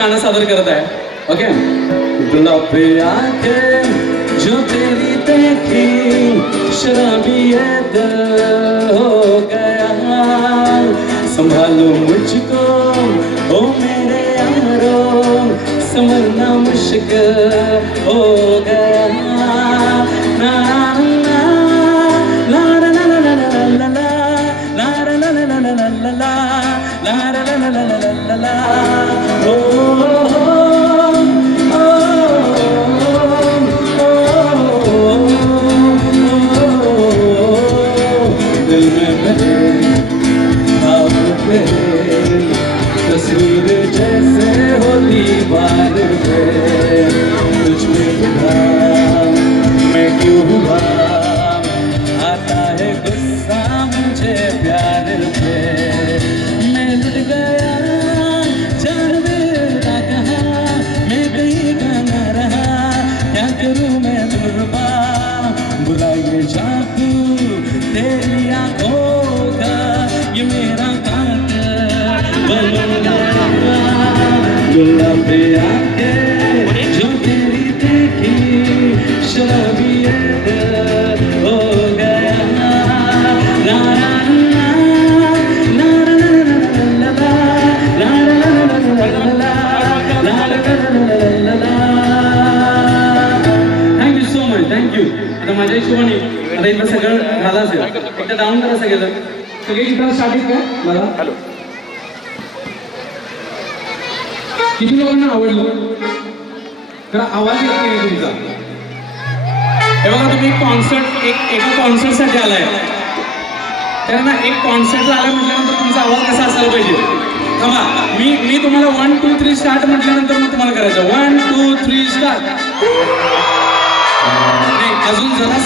गाना सादर करत आहे. ओके. गुलाबी आंखें जो तेरी देखी शराबी ये दिल हो गया, संभालो मुझको ओ मेरे यारो, संभलना मुश्किल हो गया. ना ना ला ला ला ला ला ला ला ला ला ला ला ला ला ला ला ला ला ओ दिल में बसे भाव पे तस्वीर जैसे होती बार पे, तुझ में खुदा मैं क्यों हुआ, आता है गुस्सा मुझे प्यार पे. मैं लुट गया जान मेरा कहाँ, मैं कहीं का न रहा, क्या करूँ मैं दुर्बा, बुरा ये जादू तेरी आँखों का, ये मेरा कातिल बन गया. गुलाबी आंखें जो तेरी देखी शराबी ये दिल हो गया. ला ला ला ला ला ला ला. Thank you so much. थँक्यू. आता माझ्या हिशोबाने आता इथं सगळं झालं असेल, एकदा डाऊन करा सगळेजण. सगळे इथं स्टार्टिंग का मला हॅलो किती लोकांना आवडलं तर आवाज येत नाही तुमचा. हे बघा तुम्ही कॉन्सर्ट एका कॉन्सर्टसाठी आलाय, त्यांना एक कॉन्सर्टला आला म्हटल्यानंतर तुमचा आवाज कसा असायला पाहिजे. थांबा मी तुम्हाला 1 2 3 स्टार्ट म्हटल्यानंतर मग तुम्हाला करायचं 1 2 3 स्टार्ट. नाही अजून जरा